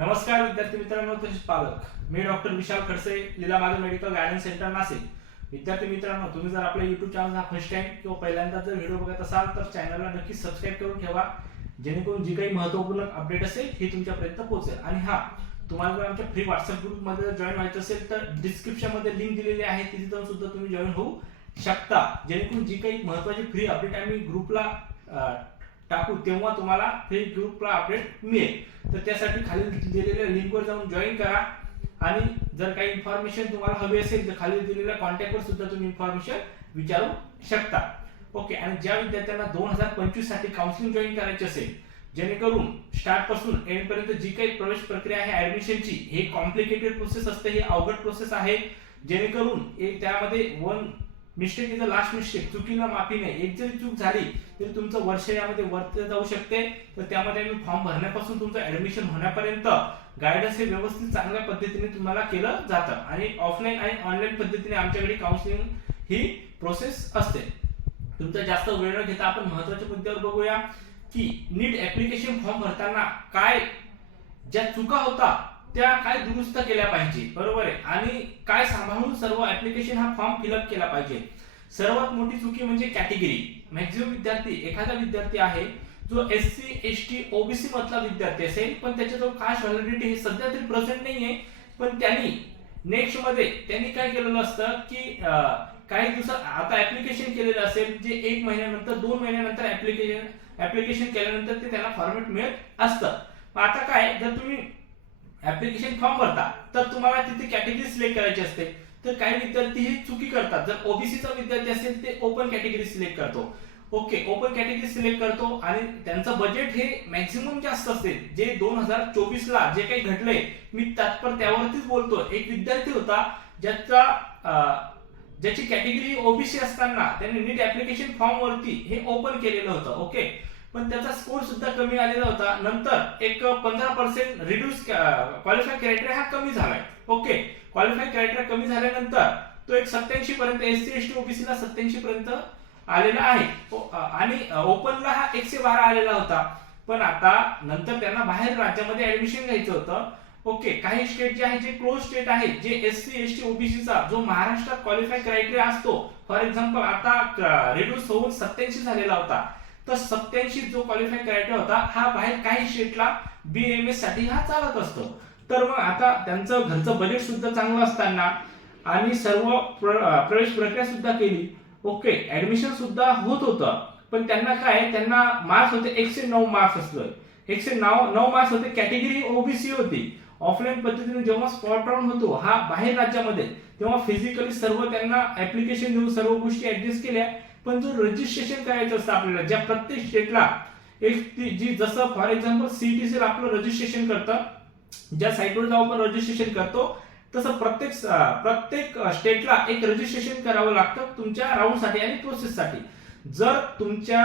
नमस्कार विद्यार्थी मित्रांनो तसेच पालक. मी doctor Vishal Khadse Leela medical guidance centre Nashik. विद्यार्थी मित्रांनो तुम्ही जर आपल्या युट्यूब चॅनल हा फर्स्ट टाइम किंवा पहिल्यांदा जर व्हिडिओ बघत असाल तर चॅनलला नक्की सबस्क्राईब करून ठेवा. जेणेकरून जी काही महत्त्वपूर्ण अपडेट असेल हे तुमच्यापर्यंत पोहोचेल. आणि हा तुम्हाला जर आमच्या फ्री व्हॉट्सअप ग्रुपमध्ये जर जॉईन व्हायचं असेल तर डिस्क्रिप्शनमध्ये लिंक दिलेली आहे तिथे जाऊन सुद्धा तुम्ही जॉईन होऊ शकता. जेणेकरून जी काही महत्वाची फ्री अपडेट आम्ही ग्रुपला टाकू तेव्हा तुम्हाला फ्री ग्रुपला अपडेट मिळेल. तर त्यासाठी खाली दिलेल्या लिंकवर जाऊन जॉईन करा. आणि जर काही इन्फॉर्मेशन तुम्हाला हवी असेल तर खाली दिलेल्या कॉन्टॅक्टवर सुद्धा तुम्ही इन्फॉर्मेशन विचारू शकता. ओके आणि ज्या विद्यार्थ्यांना दोन हजार पंचवीससाठी काउन्सिलिंग जॉईन करायची असेल जेणेकरून स्टार्टपासून एंड पर्यंत जी काही प्रवेश प्रक्रिया आहे ऍडमिशनची हे कॉम्प्लिकेटेड प्रोसेस असते ही अवघड प्रोसेस आहे. जेणेकरून एक त्यामध्ये one mistake is a last mistake. चुकीला माफी नाही. एक जरी चूक झाली तरी तुमचं वर्ष यामध्ये वर्त जाऊ शकते. तर त्यामध्ये आम्ही फॉर्म भरण्यापासून तुमचं ऍडमिशन होण्यापर्यंत गायडन्स हे व्यवस्थित चांगल्या पद्धतीने तुम्हाला केलं जातं. आणि ऑफलाईन आणि ऑनलाईन पद्धतीने आमच्याकडे काउन्सिलिंग ही प्रोसेस असते. तुमचा जास्त वेळ न घेता आपण महत्त्वाच्या मुद्द्यावर बघूया की नीट ऍप्लिकेशन फॉर्म भरताना काय ज्या चुका होता त्या काय दुरुस्त केल्या पाहिजे बरोबर आहे? आणि काय सांभाळून सर्व ऍप्लिकेशन हा फॉर्म फिलअप केला पाहिजे? सर्वात मोठी चुकी म्हणजे कॅटेगरी मॅक्झिमम विद्यार्थी एखादा विद्यार्थी आहे जो S C S T OBC मधला विद्यार्थी असेल पण त्याच्याजवळ कास्ट व्हॅलिडिटी हे सध्या तरी प्रेझेंट नाहीये. पण त्यांनी नेक्स्टमध्ये त्यांनी काय केलेलं असतं की काही दिवसात आता ऍप्लिकेशन केलेलं असेल जे एक महिन्यानंतर दोन महिन्यानंतर ऍप्लिकेशन ऍप्लिकेशन केल्यानंतर ते त्यांना फॉर्मेट मिळत असतं. आता काय जर तुम्ही ऍप्लिकेशन फॉर्म भरता तर तुम्हाला तिथे कॅटेगरी सिलेक्ट करायची असते. तर काही विद्यार्थी हे चुकी करतात. जर ओबीसीचा विद्यार्थी असेल ते ओपन कॅटेगरी सिलेक्ट करतो. ओके ओपन कॅटेगरी सिलेक्ट करतो आणि त्यांचं बजेट हे मॅक्झिमम जास्त असेल. जे दोन हजार चोवीस ला जे काही घडलंय मी तात्पर त्यावरतीच बोलतो एक विद्यार्थी होता ज्याचा ज्याची कॅटेगरी ओबीसी असताना त्यांनी नीट ऍप्लिकेशन फॉर्म वरती हे ओपन केलेलं होतं. ओके पण त्याचा स्कोर सुद्धा कमी आलेला होता. नंतर एक पंधरा पर्सेंट रिड्यूस क्वालिफाय कॅरेक्टर हा कमी झालाय. ओके क्वालिफाय कॅरेक्टर कमी झाल्यानंतर तो एक सत्याऐंशी पर्यंत एससी एस टी ओबीसी ला सत्याऐंशी पर्यंत आलेला आहे. आणि ओपनला हा एकशे बारा आलेला होता. पण आता नंतर त्यांना बाहेर राज्यामध्ये ऍडमिशन घ्यायचं होतं. ओके काही स्टेट जे आहे जे क्लोज स्टेट आहे जे एससी एस टी ओबीसीचा जो महाराष्ट्रात क्वालिफाय क्रायटेरिया असतो. फॉर एक्झाम्पल आता रिड्यूस होऊन सत्याऐंशी झालेला होता. तर सत्याऐंशी जो क्वालिफाय करायचा होता हा बाहेर काही स्टेटला बी एम एससाठी हा चालत असतो. तर मग आता त्यांचं घरचं बजेट सुद्धा चांगलं असताना आणि सर्व प्र- प्रवेश प्रक्रिया सुद्धा केली ओके ऍडमिशन सुद्धा होत होतं. पण त्यांना काय त्यांना मार्क्स होते एकशे नऊ मार्क्स असलं. एकशे नऊ नऊ मार्क्स होते कॅटेगरी ओबीसी होती. ऑफलाईन पद्धतीने जेव्हा स्पॉट राऊंड होतो हा बाहेर राज्यामध्ये तेव्हा फिजिकली सर्व त्यांना ऍप्लिकेशन देऊन सर्व गोष्टी ऍडजस्ट केल्या. पण जो रजिस्ट्रेशन करायचं असतं आपल्याला ज्या प्रत्येक स्टेटला एक जी जसं फॉर एक्झाम्पल सीटीसी आपलं रजिस्ट्रेशन करतं ज्या साईटवर जाऊन आपण रजिस्ट्रेशन करतो तसं प्रत्येक प्रत्येक स्टेटला एक रजिस्ट्रेशन करावं लागतं तुमच्या राऊंडसाठी आणि प्रोसेससाठी जर तुमच्या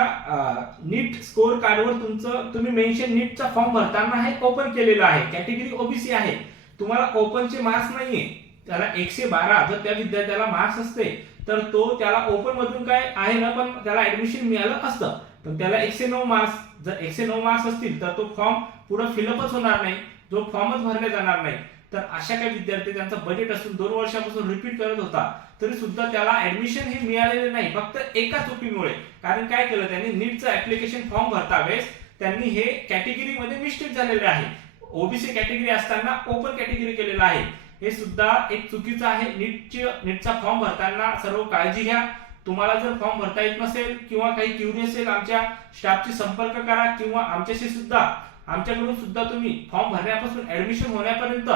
नीट स्कोर कार्डवर तुमचं तुम्ही मेन्शन नीटचा फॉर्म भरताना हे ओपन केलेलं आहे कॅटेगरी ओबीसी आहे. तुम्हाला ओपनचे मार्क्स नाहीये. त्याला एकशे बारा जर त्या विद्यार्थ्याला मार्क्स असते तर तो त्याला ओपन मधून काय आहे ना पण त्याला ऍडमिशन मिळालं असतं. पण त्याला एकशे नऊ मार्क्स जर एकशे नऊ मार्क्स असतील तर तो फॉर्म पुढे फिलअपच होणार नाही. जो फॉर्मच भरला जाणार नाही. तर अशा काही विद्यार्थी त्यांचं बजेट असून दोन वर्षापासून रिपीट करत होता तरी सुद्धा त्याला ऍडमिशन हे मिळालेले नाही फक्त एका चुकीमुळे. कारण काय केलं त्यांनी? नीटचं ऍप्लिकेशन फॉर्म भरता वेळेस त्यांनी हे कॅटेगरीमध्ये मिस्टेक झालेले आहे. ओबीसी कॅटेगरी असताना ओपन कॅटेगरी केलेलं आहे. हे सुद्धा एक चुकीचं आहे. नीटचे नीटचा फॉर्म भरताना सर्व काळजी घ्या. तुम्हाला जर फॉर्म भरता येत नसेल किंवा काही क्युरी असेल आमच्या स्टाफशी संपर्क करा किंवा आमच्याशी सुद्धा आमच्याकडून सुद्धा तुम्ही फॉर्म भरण्यापासून ऍडमिशन होण्यापर्यंत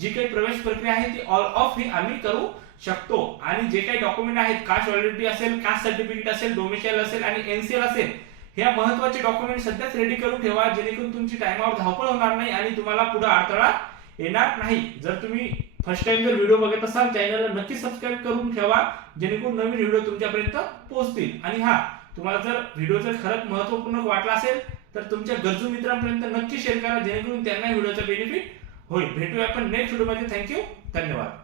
जी काही प्रवेश प्रक्रिया आहे ती ऑल ऑफ ही आम्ही करू शकतो. आणि जे काही डॉक्युमेंट आहेत कास्ट व्हॅलिडिटी असेल कास्ट सर्टिफिकेट असेल डोमेशियल असेल आणि एनसीएल असेल ह्या महत्त्वाचे डॉक्युमेंट सध्याच रेडी करून ठेवा जेणेकरून तुमची टाइमावर धावपळ होणार नाही आणि तुम्हाला पुढे अडथळा येणार नाही. जर तुम्ही फर्स्ट टाइम जर व्हिडिओ बघत असाल चॅनलला नक्की सबस्क्राईब करून ठेवा जेणेकरून नवीन व्हिडिओ तुमच्यापर्यंत पोहोचतील. आणि हा तुम्हाला जर व्हिडिओ जर खरंच महत्त्वपूर्ण वाटला असेल तर तुमच्या गरजू मित्रांपर्यंत नक्की शेअर करा जेणेकरून त्यांना व्हिडिओचा बेनिफिट होईल. भेटूया आपण नेक्स्ट व्हिडिओमध्ये थँक्यू धन्यवाद.